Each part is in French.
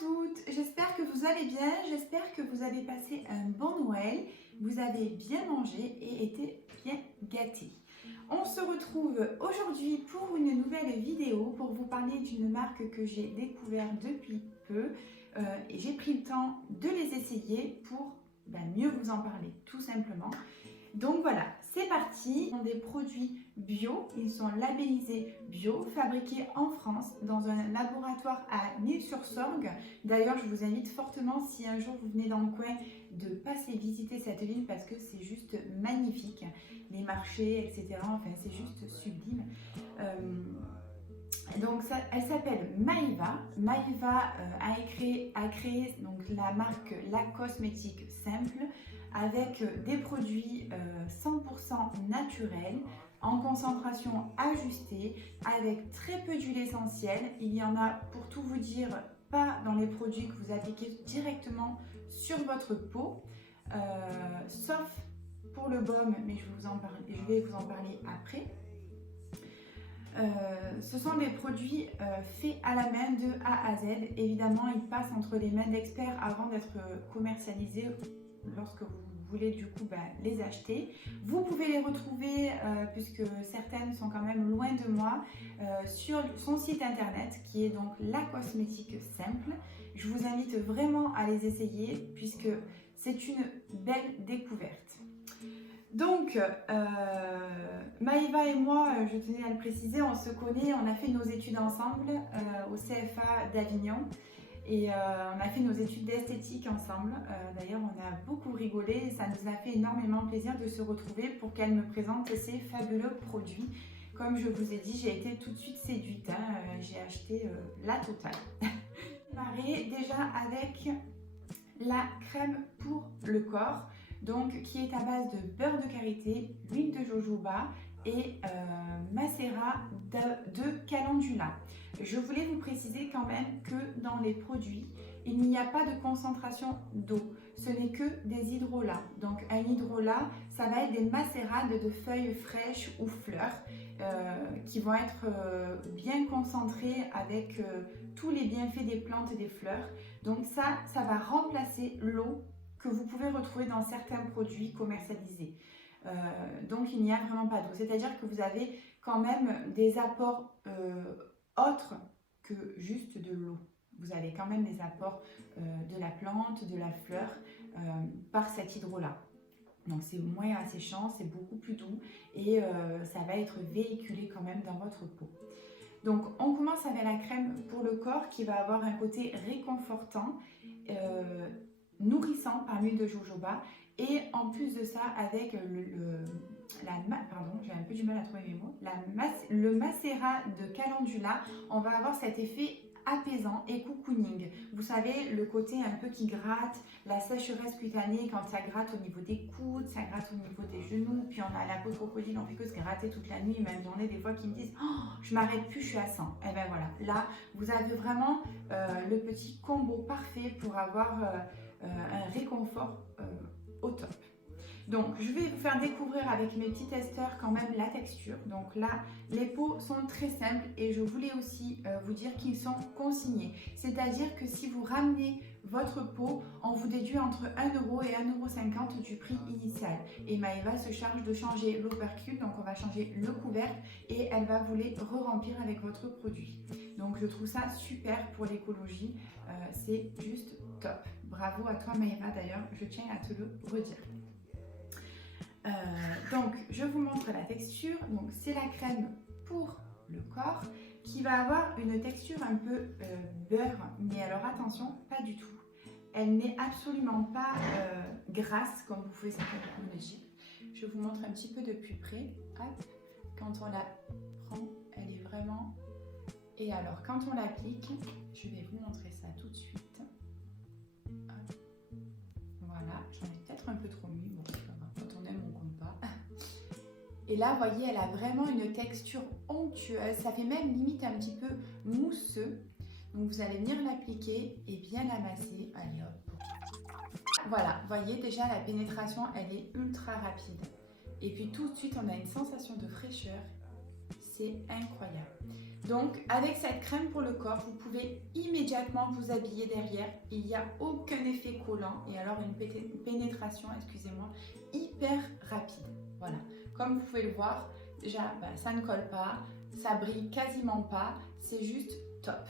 toutes, j'espère que vous allez bien, j'espère que vous avez passé un bon Noël, vous avez bien mangé et été bien gâtés. On se retrouve aujourd'hui pour une nouvelle vidéo pour vous parler d'une marque que j'ai découverte depuis peu et j'ai pris le temps de les essayer pour mieux vous en parler tout simplement. Donc voilà, c'est parti. Ce sont des produits bio, ils sont labellisés bio, fabriqués en France dans un laboratoire à Nil-sur-Sorgue. D'ailleurs, je vous invite fortement, si un jour vous venez dans le coin, de passer visiter cette ville parce que c'est juste magnifique. Les marchés, etc. Enfin, c'est juste sublime. Donc elle s'appelle Maeva. Maeva a créé donc, la marque La Cosmétique Simple avec des produits 100% naturels en concentration ajustée avec très peu d'huile essentielle. Il y en a, pour tout vous dire, pas dans les produits que vous appliquez directement sur votre peau, sauf pour le baume, mais je vais vous en parler après. Ce sont des produits faits à la main de A à Z. Évidemment, ils passent entre les mains d'experts avant d'être commercialisés lorsque vous voulez du coup les acheter. Vous pouvez les retrouver, puisque certaines sont quand même loin de moi, sur son site internet qui est donc La Cosmétique Simple. Je vous invite vraiment à les essayer puisque c'est une belle découverte. Donc, Maeva et moi, je tenais à le préciser, on se connaît, on a fait nos études ensemble au CFA d'Avignon et on a fait nos études d'esthétique ensemble. D'ailleurs, on a beaucoup rigolé et ça nous a fait énormément plaisir de se retrouver pour qu'elle me présente ses fabuleux produits. Comme je vous ai dit, j'ai été tout de suite séduite, j'ai acheté la totale. Démarrer déjà avec la crème pour le corps. Donc, qui est à base de beurre de karité, l'huile de jojoba et macérat de calendula. Je voulais vous préciser quand même que dans les produits, il n'y a pas de concentration d'eau. Ce n'est que des hydrolats. Donc, un hydrolat, ça va être des macérades de feuilles fraîches ou fleurs qui vont être bien concentrées avec tous les bienfaits des plantes et des fleurs. Donc, ça va remplacer l'eau que vous pouvez retrouver dans certains produits commercialisés. Donc il n'y a vraiment pas d'eau. C'est-à-dire que vous avez quand même des apports autres que juste de l'eau. Vous avez quand même des apports de la plante, de la fleur, par cet hydrolat. Donc c'est moins asséchant, c'est beaucoup plus doux et ça va être véhiculé quand même dans votre peau. Donc on commence avec la crème pour le corps qui va avoir un côté réconfortant, nourrissant par l'huile de jojoba et en plus de ça avec j'ai un peu du mal à trouver mes mots, le macérat de calendula, on va avoir cet effet apaisant et cocooning. Vous savez, le côté un peu qui gratte, la sécheresse cutanée quand ça gratte au niveau des coudes, ça gratte au niveau des genoux, puis on a la peau de crocodile, on fait que se gratter toute la nuit, même j'en ai des fois qui me disent oh, je m'arrête plus, je suis à 100. Et bien voilà, là vous avez vraiment le petit combo parfait pour avoir un réconfort au top. Donc je vais vous faire découvrir avec mes petits testeurs quand même la texture. Donc là les pots sont très simples et je voulais aussi vous dire qu'ils sont consignés. C'est-à-dire que si vous ramenez votre pot, on vous déduit entre 1 € et 1,50 € du prix initial. Et Maeva se charge de changer l'opercule, donc on va changer le couvercle et elle va vous les re-remplir avec votre produit. Donc je trouve ça super pour l'écologie, c'est juste top. Bravo à toi Maeva d'ailleurs, je tiens à te le redire. Donc je vous montre la texture. Donc c'est la crème pour le corps qui va avoir une texture un peu beurre, mais alors attention, pas du tout. Elle n'est absolument pas grasse comme vous pouvez savoir en Égypte. Je vous montre un petit peu de plus près. Hop. Quand on la prend, elle est vraiment... Et alors quand on l'applique, je vais vous montrer ça tout de suite. Hop. Voilà, j'en ai peut-être un peu trop mis. Bon, quand on aime, on compte pas. Et là, vous voyez, elle a vraiment une texture onctueuse. Ça fait même limite un petit peu mousseux. Donc, vous allez venir l'appliquer et bien l'amasser. Allez, hop. Voilà, vous voyez, déjà, la pénétration, elle est ultra rapide. Et puis, tout de suite, on a une sensation de fraîcheur. C'est incroyable. Donc avec cette crème pour le corps, vous pouvez immédiatement vous habiller derrière. Il n'y a aucun effet collant et alors une pénétration, excusez-moi, hyper rapide. Voilà, comme vous pouvez le voir, déjà ça ne colle pas, ça brille quasiment pas, c'est juste top.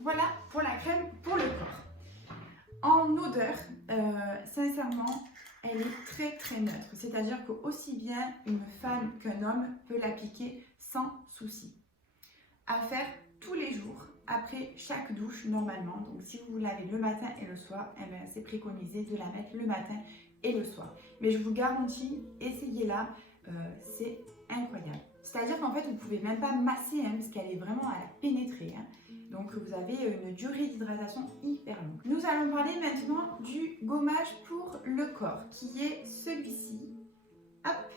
Voilà pour la crème pour le corps. En odeur, sincèrement, elle est très très neutre. C'est-à-dire que aussi bien une femme qu'un homme peut l'appliquer sans souci. À faire tous les jours, après chaque douche normalement. Donc si vous vous lavez le matin et le soir, eh bien, c'est préconisé de la mettre le matin et le soir. Mais je vous garantis, essayez-la, c'est incroyable. C'est-à-dire qu'en fait, vous ne pouvez même pas masser, hein, parce qu'elle est vraiment à la pénétrer. Hein. Donc vous avez une durée d'hydratation hyper longue. Nous allons parler maintenant du gommage pour le corps, qui est celui-ci. Hop.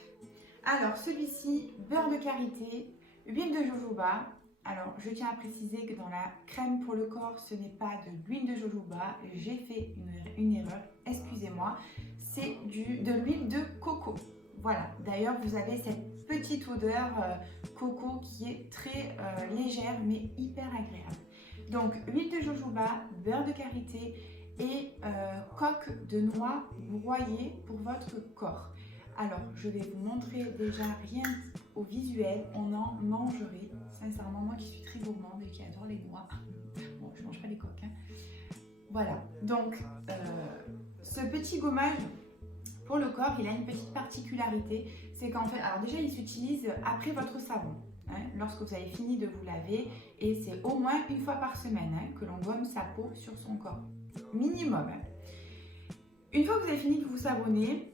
Alors celui-ci, beurre de karité, huile de jojoba. Alors je tiens à préciser que dans la crème pour le corps, ce n'est pas de l'huile de jojoba. J'ai fait une erreur, excusez-moi. C'est de l'huile de coco. Voilà, d'ailleurs vous avez cette petite odeur coco qui est très légère mais hyper agréable. Donc huile de jojoba, beurre de karité et coque de noix broyée pour votre corps. Alors je vais vous montrer déjà rien au visuel, on en mangerait. Sincèrement, moi qui suis très gourmande et qui adore les noix, bon je mange pas les coques, hein. Voilà, donc ce petit gommage pour le corps, il a une petite particularité, c'est qu'en fait, alors déjà il s'utilise après votre savon, hein, lorsque vous avez fini de vous laver, et c'est au moins une fois par semaine hein, que l'on gomme sa peau sur son corps, minimum. Hein. Une fois que vous avez fini de vous savonner,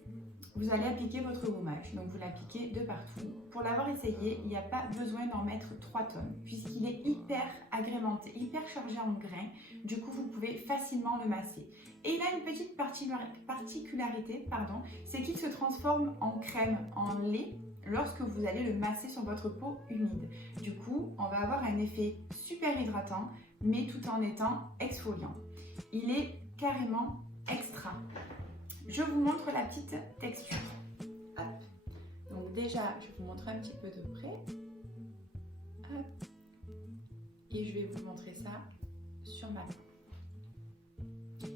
vous allez appliquer votre gommage, donc vous l'appliquez de partout. Pour l'avoir essayé, il n'y a pas besoin d'en mettre 3 tonnes, puisqu'il est hyper agrémenté, hyper chargé en grains, du coup vous pouvez facilement le masser. Et il a une petite particularité, c'est qu'il se transforme en crème, en lait, lorsque vous allez le masser sur votre peau humide. Du coup, on va avoir un effet super hydratant, mais tout en étant exfoliant. Il est carrément extra. Je vous montre la petite texture. Hop. Donc déjà, je vais vous montrer un petit peu de près. Hop. Et je vais vous montrer ça sur ma peau.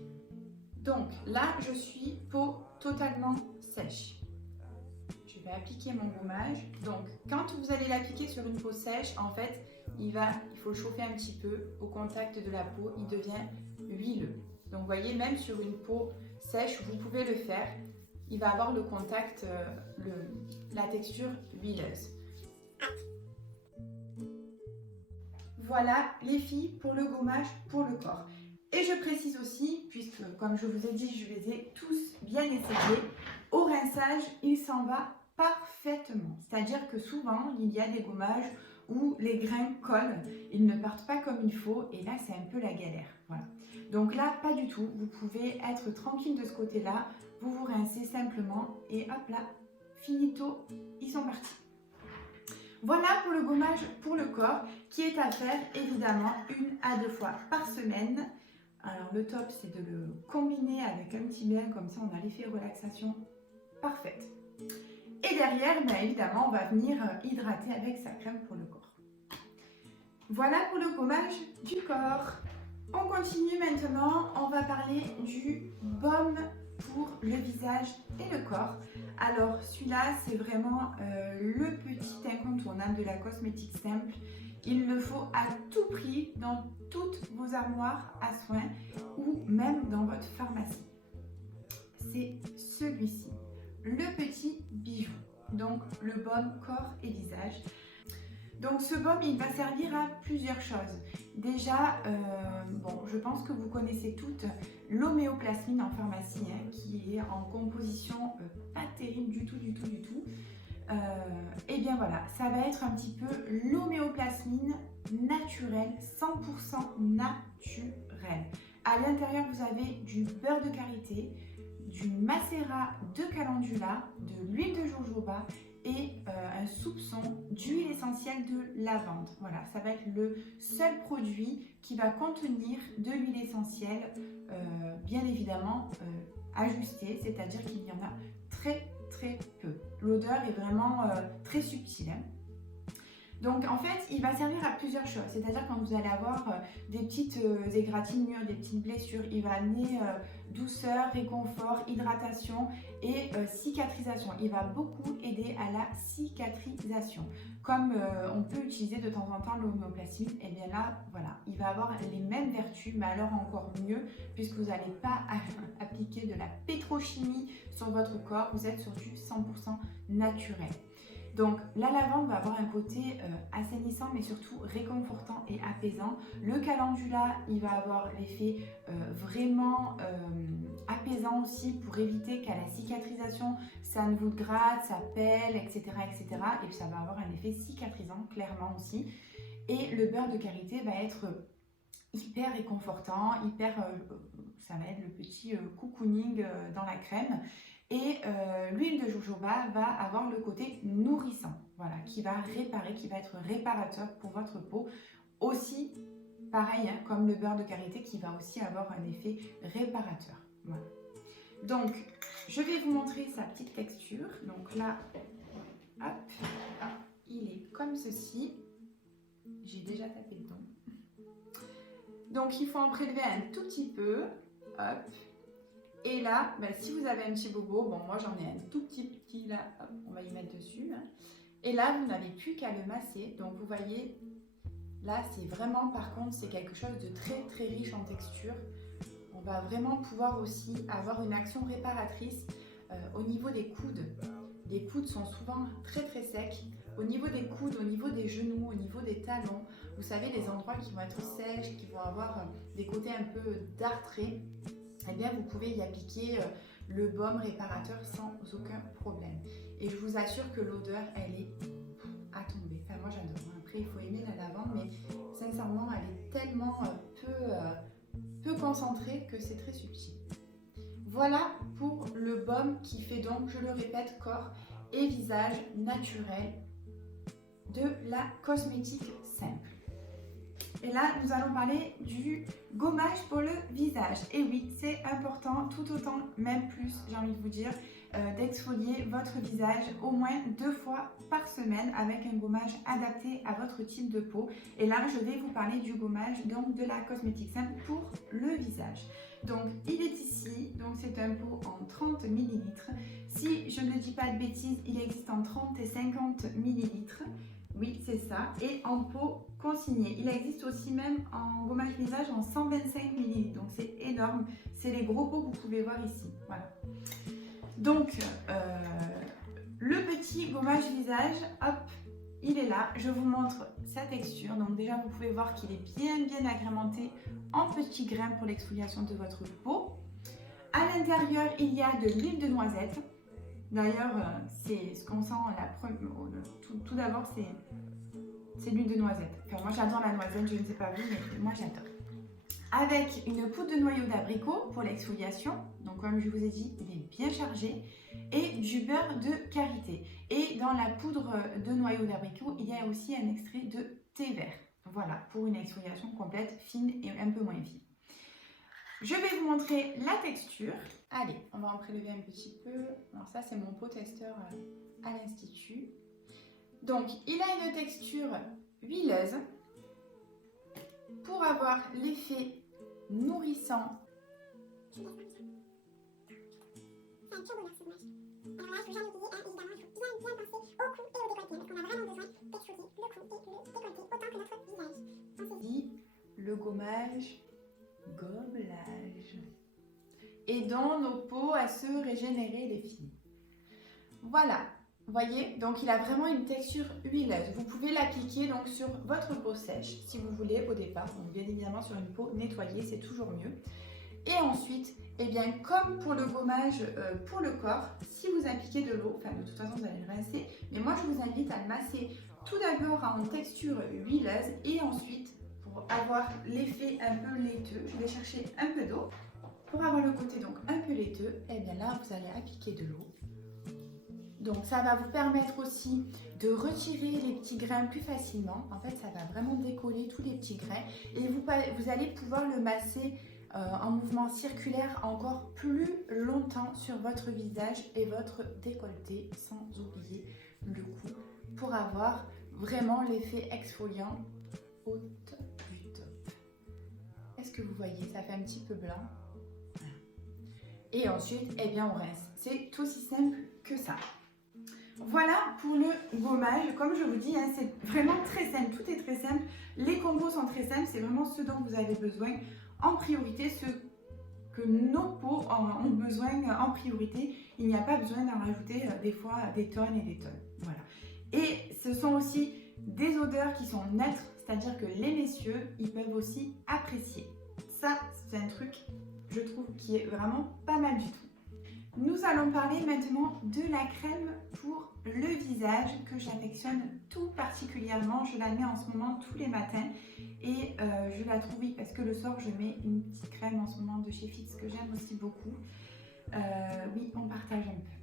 Donc là, je suis peau totalement sèche. Je vais appliquer mon gommage. Donc quand vous allez l'appliquer sur une peau sèche, en fait, il faut le chauffer un petit peu au contact de la peau. Il devient huileux. Donc vous voyez, même sur une peau sèche, vous pouvez le faire. Il va avoir le contact, la texture huileuse. Voilà les filles pour le gommage pour le corps. Et je précise aussi, puisque comme je vous ai dit, je les ai tous bien essayés, au rinçage, il s'en va parfaitement. C'est-à-dire que souvent, il y a des gommages où les grains collent, ils ne partent pas comme il faut, et là, c'est un peu la galère. Voilà. Donc là, pas du tout. Vous pouvez être tranquille de ce côté-là. Vous vous rincez simplement et hop là, finito, ils sont partis. Voilà pour le gommage pour le corps qui est à faire évidemment 1 à 2 fois par semaine. Alors le top, c'est de le combiner avec un petit bain, comme ça on a l'effet relaxation parfaite. Et derrière, bien évidemment, on va venir hydrater avec sa crème pour le corps. Voilà pour le gommage du corps. On continue maintenant, on va parler du baume pour le visage et le corps. Alors celui-là, c'est vraiment le petit incontournable de la cosmétique simple. Il le faut à tout prix dans toutes vos armoires à soins ou même dans votre pharmacie. C'est celui-ci, le petit bijou, donc le baume corps et visage. Donc ce baume, il va servir à plusieurs choses. Déjà, bon, je pense que vous connaissez toutes l'homéoplasmine en pharmacie, hein, qui est en composition pas terrible du tout. Et bien voilà, ça va être un petit peu l'homéoplasmine naturelle, 100% naturelle. À l'intérieur, vous avez du beurre de karité, du macérat de calendula, de l'huile de jojoba et un soupçon d'huile essentielle de lavande. Voilà, ça va être le seul produit qui va contenir de l'huile essentielle, bien évidemment ajustée, c'est-à-dire qu'il y en a très peu. L'odeur est vraiment très subtile. Hein. Donc en fait, il va servir à plusieurs choses. C'est-à-dire quand vous allez avoir des petites égratignures, des petites blessures, il va amener douceur, réconfort, hydratation et cicatrisation. Il va beaucoup aider à la cicatrisation. Comme on peut utiliser de temps en temps l'homéopathie, et bien là, voilà, il va avoir les mêmes vertus, mais alors encore mieux, puisque vous n'allez pas appliquer de la pétrochimie sur votre corps, vous êtes sur du 100% naturel. Donc la lavande va avoir un côté assainissant mais surtout réconfortant et apaisant. Le calendula, il va avoir l'effet vraiment apaisant aussi pour éviter qu'à la cicatrisation, ça ne vous gratte, ça pèle, etc., etc. Et puis ça va avoir un effet cicatrisant clairement aussi. Et le beurre de karité va être hyper réconfortant, ça va être le petit cocooning dans la crème. Et l'huile de jojoba va avoir le côté nourrissant, voilà, qui va réparer, qui va être réparateur pour votre peau. Aussi, pareil, hein, comme le beurre de karité qui va aussi avoir un effet réparateur. Voilà. Donc, je vais vous montrer sa petite texture. Donc là, hop, il est comme ceci. J'ai déjà tapé dedans. Donc, il faut en prélever un tout petit peu. Hop. Et là, ben, si vous avez un petit bobo, bon moi j'en ai un tout petit là, hop, on va y mettre dessus. Hein. Et là, vous n'avez plus qu'à le masser. Donc vous voyez, là c'est vraiment, par contre, c'est quelque chose de très très riche en texture. On va vraiment pouvoir aussi avoir une action réparatrice au niveau des coudes. Les coudes sont souvent très très secs. Au niveau des coudes, au niveau des genoux, au niveau des talons, vous savez, les endroits qui vont être sèches, qui vont avoir des côtés un peu dartrés, eh bien vous pouvez y appliquer le baume réparateur sans aucun problème. Et je vous assure que l'odeur, elle est à tomber. Enfin, moi j'adore. Après, il faut aimer la lavande, mais sincèrement, elle est tellement peu concentrée que c'est très subtil. Voilà pour le baume qui fait donc, je le répète, corps et visage naturel de la cosmétique simple. Et là, nous allons parler du gommage pour le visage. Et oui, c'est important, tout autant, même plus, j'ai envie de vous dire, d'exfolier votre visage au moins 2 fois par semaine avec un gommage adapté à votre type de peau. Et là, je vais vous parler du gommage donc de la cosmétique simple pour le visage. Donc, il est ici, donc c'est un pot en 30 ml. Si je ne dis pas de bêtises, il existe en 30 et 50 ml. Oui, c'est ça. Et en pot consigné. Il existe aussi même en gommage visage en 125 ml. Donc c'est énorme. C'est les gros pots que vous pouvez voir ici. Voilà. Donc, le petit gommage visage, hop, il est là. Je vous montre sa texture. Donc déjà, vous pouvez voir qu'il est bien agrémenté en petits grains pour l'exfoliation de votre peau. À l'intérieur, il y a de l'huile de noisette. D'ailleurs, c'est ce qu'on sent tout d'abord, c'est l'huile de noisette. Enfin, moi j'adore la noisette, je ne sais pas vous, mais moi j'adore. Avec une poudre de noyau d'abricot pour l'exfoliation, donc comme je vous ai dit, il est bien chargé, et du beurre de karité. Et dans la poudre de noyau d'abricot, il y a aussi un extrait de thé vert. Voilà, pour une exfoliation complète, fine et un peu moins vive. Je vais vous montrer la texture. Allez, on va en prélever un petit peu. Alors ça, c'est mon pot testeur à l'Institut. Donc, il a une texture huileuse pour avoir l'effet nourrissant. C'est un pur bonheur ce gommage. Alors là, il ne faut jamais oublier, évidemment, il faut bien penser au cou et au décolleté, parce qu'on a vraiment besoin d'exfolier le cou et le décolleté autant que notre visage. On dit le gommage gommage, aidant nos peaux à se régénérer, les filles. Voilà, vous voyez, donc il a vraiment une texture huileuse. Vous pouvez l'appliquer donc sur votre peau sèche si vous voulez au départ, donc bien évidemment sur une peau nettoyée, c'est toujours mieux. Et ensuite, eh bien, comme pour le gommage pour le corps, si vous appliquez de l'eau, enfin de toute façon vous allez le rincer, mais moi je vous invite à le masser tout d'abord en texture huileuse et ensuite pour avoir l'effet un peu laiteux, je vais chercher un peu d'eau. Pour avoir le côté donc un peu laiteux, et bien là vous allez appliquer de l'eau. Donc ça va vous permettre aussi de retirer les petits grains plus facilement. En fait, ça va vraiment décoller tous les petits grains et vous allez pouvoir le masser en mouvement circulaire encore plus longtemps sur votre visage et votre décolleté, sans oublier le cou, pour avoir vraiment l'effet exfoliant au top du top. Est-ce que vous voyez, ça fait un petit peu blanc. Et ensuite, eh bien, on rince. C'est aussi simple que ça. Voilà pour le gommage. Comme je vous dis, hein, c'est vraiment très simple. Tout est très simple. Les combos sont très simples. C'est vraiment ce dont vous avez besoin en priorité, ce que nos peaux ont besoin en priorité. Il n'y a pas besoin d'en rajouter des fois des tonnes et des tonnes. Voilà. Et ce sont aussi des odeurs qui sont neutres, c'est-à-dire que les messieurs, ils peuvent aussi apprécier. Ça, c'est un truc, je trouve, qui est vraiment pas mal du tout. Nous allons parler maintenant de la crème pour le visage que j'affectionne tout particulièrement. Je la mets en ce moment tous les matins et je la trouve, oui, parce que le soir je mets une petite crème en ce moment de chez Fix que j'aime aussi beaucoup. Oui, on partage un peu.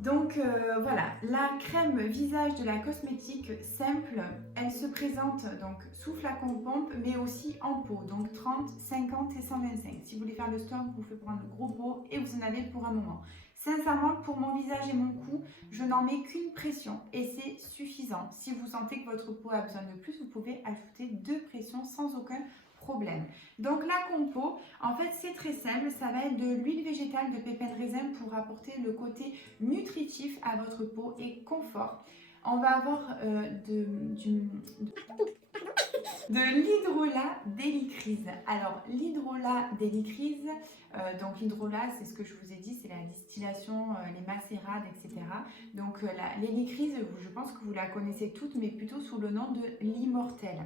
Donc voilà, la crème visage de la cosmétique simple, elle se présente donc sous flacon pompe mais aussi en pot, donc 30, 50 et 125. Si vous voulez faire le stock, vous pouvez prendre le gros pot et vous en avez pour un moment. Sincèrement, pour mon visage et mon cou, je n'en mets qu'une pression et c'est suffisant. Si vous sentez que votre peau a besoin de plus, vous pouvez ajouter 2 pressions sans aucun problème. Donc la compo, en fait c'est très simple, ça va être de l'huile végétale de pépins de raisin pour apporter le côté nutritif à votre peau et confort. On va avoir de l'hydrolat d'hélicryse. Alors l'hydrolat d'hélicryse, donc l'hydrolat c'est ce que je vous ai dit, c'est la distillation, les macérades, etc. Donc l'hélicryse, je pense que vous la connaissez toutes, mais plutôt sous le nom de l'immortel.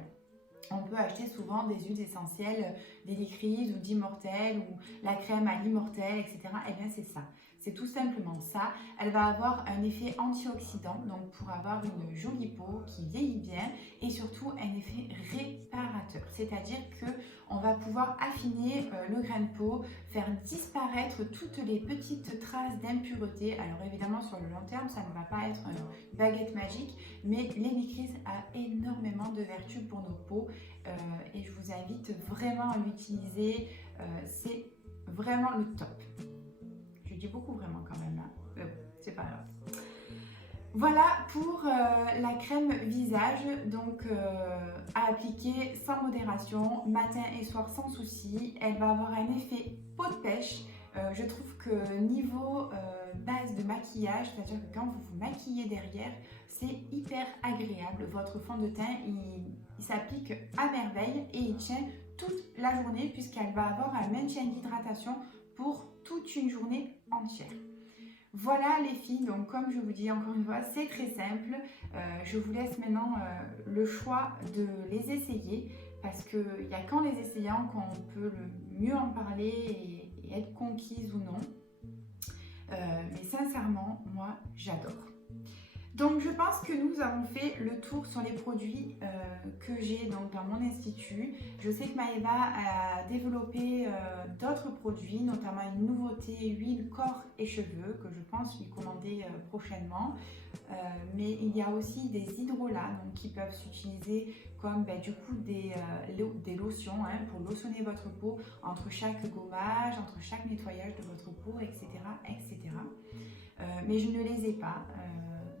On peut acheter souvent des huiles essentielles d'hélicryse ou d'immortel ou la crème à l'immortel, etc. Et bien c'est ça, c'est tout simplement ça. Elle va avoir un effet antioxydant, donc pour avoir une jolie peau qui vieillit bien et surtout un effet réparateur. C'est-à-dire qu'on va pouvoir affiner le grain de peau, faire disparaître toutes les petites traces d'impureté. Alors évidemment sur le long terme, ça ne va pas être une baguette magique, mais l'hélicryse a énormément de vertus pour nos peaux et je vous invite vraiment à l'utiliser, c'est vraiment le top. Je dis beaucoup vraiment quand même là, mais bon, c'est pas grave. Voilà pour la crème visage, donc à appliquer sans modération, matin et soir sans souci. Elle va avoir un effet peau de pêche. Je trouve que niveau base de maquillage, c'est-à-dire que quand vous vous maquillez derrière, c'est hyper agréable. Votre fond de teint, il s'applique à merveille et il tient toute la journée puisqu'elle va avoir un maintien d'hydratation pour toute une journée entière. Voilà les filles, donc comme je vous dis encore une fois, c'est très simple. Je vous laisse maintenant le choix de les essayer parce qu'il n'y a qu'en les essayant qu'on peut le mieux en parler et être conquise ou non. Mais sincèrement, moi, j'adore. Donc je pense que nous avons fait le tour sur les produits que j'ai dans mon institut. Je sais que Maëva a développé d'autres produits, notamment une nouveauté huile corps et cheveux que je pense lui commander prochainement. Mais il y a aussi des hydrolats donc, qui peuvent s'utiliser comme du coup des lotions pour lotionner votre peau entre chaque gommage, entre chaque nettoyage de votre peau, etc. etc. Mais je ne les ai pas.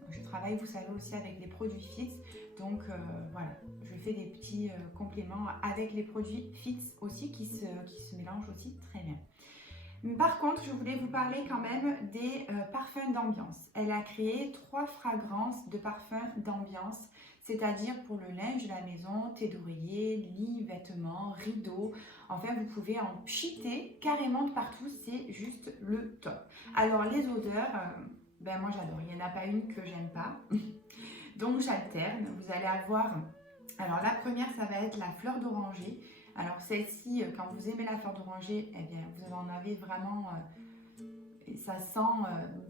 Je travaille, vous savez, aussi avec les produits fixes. Donc voilà, je fais des petits compléments avec les produits fixes aussi qui se mélangent aussi très bien. Par contre, je voulais vous parler quand même des parfums d'ambiance. Elle a créé 3 fragrances de parfums d'ambiance, c'est-à-dire pour le linge de la maison, thé d'oreiller, lit, vêtements, rideaux. Enfin, vous pouvez en pchiter carrément de partout, c'est juste le top. Alors les odeurs, moi j'adore, il n'y en a pas une que j'aime pas. Donc j'alterne, vous allez avoir... Alors la première, ça va être la fleur d'oranger. Alors celle-ci, quand vous aimez la fleur d'oranger, eh bien vous en avez vraiment, ça sent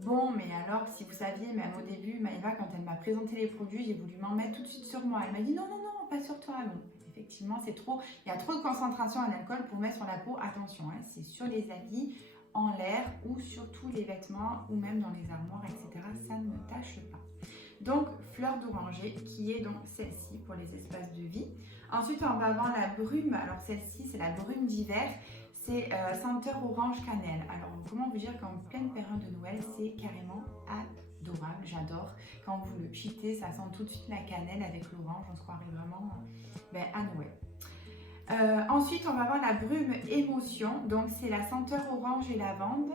bon, mais alors si vous saviez, même au début, Maëva, quand elle m'a présenté les produits, j'ai voulu m'en mettre tout de suite sur moi. Elle m'a dit non, non, non, pas sur toi. Non, effectivement, c'est trop, il y a trop de concentration en alcool pour mettre sur la peau. Attention, c'est sur les habits, en l'air ou sur tous les vêtements ou même dans les armoires, etc. Ça ne tâche pas. Donc fleur d'oranger qui est donc celle-ci pour les espaces de vie. Ensuite on va avoir la brume, alors celle-ci c'est la brume d'hiver, c'est senteur orange cannelle. Alors comment vous dire qu'en pleine période de Noël c'est carrément adorable, j'adore. Quand vous le pitez, ça sent tout de suite la cannelle avec l'orange, on se croirait vraiment à Noël. Ensuite, on va avoir la brume émotion, donc c'est la senteur orange et lavande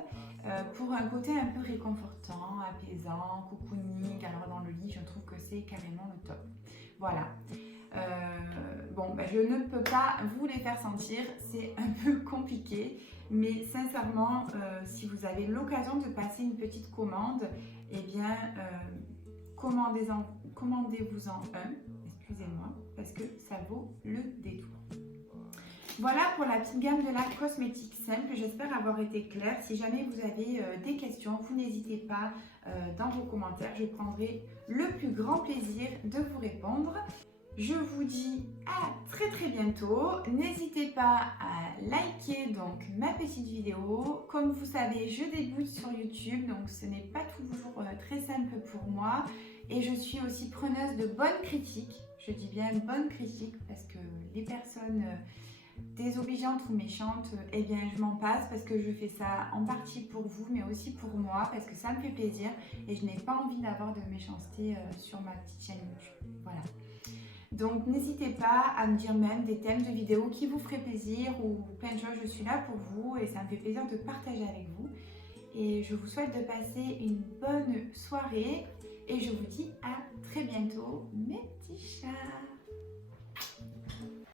pour un côté un peu réconfortant, apaisant, cocooning. Alors dans le lit, je trouve que c'est carrément le top. Voilà. Je ne peux pas vous les faire sentir, c'est un peu compliqué, mais sincèrement, si vous avez l'occasion de passer une petite commande, eh bien, commandez-vous-en un, excusez-moi, parce que ça vaut le détour. Voilà pour la petite gamme de la cosmétique simple, j'espère avoir été claire. Si jamais vous avez des questions, vous n'hésitez pas dans vos commentaires, je prendrai le plus grand plaisir de vous répondre. Je vous dis à très bientôt. N'hésitez pas à liker donc ma petite vidéo. Comme vous savez, je débute sur YouTube, donc ce n'est pas toujours très simple pour moi. Et je suis aussi preneuse de bonnes critiques. Je dis bien bonnes critiques parce que les personnes désobligeantes ou méchantes, eh bien je m'en passe parce que je fais ça en partie pour vous, mais aussi pour moi parce que ça me fait plaisir et je n'ai pas envie d'avoir de méchanceté sur ma petite chaîne YouTube. Voilà. Donc n'hésitez pas à me dire même des thèmes de vidéos qui vous feraient plaisir ou plein de choses, je suis là pour vous et ça me fait plaisir de partager avec vous. Et je vous souhaite de passer une bonne soirée et je vous dis à très bientôt mes petits chats.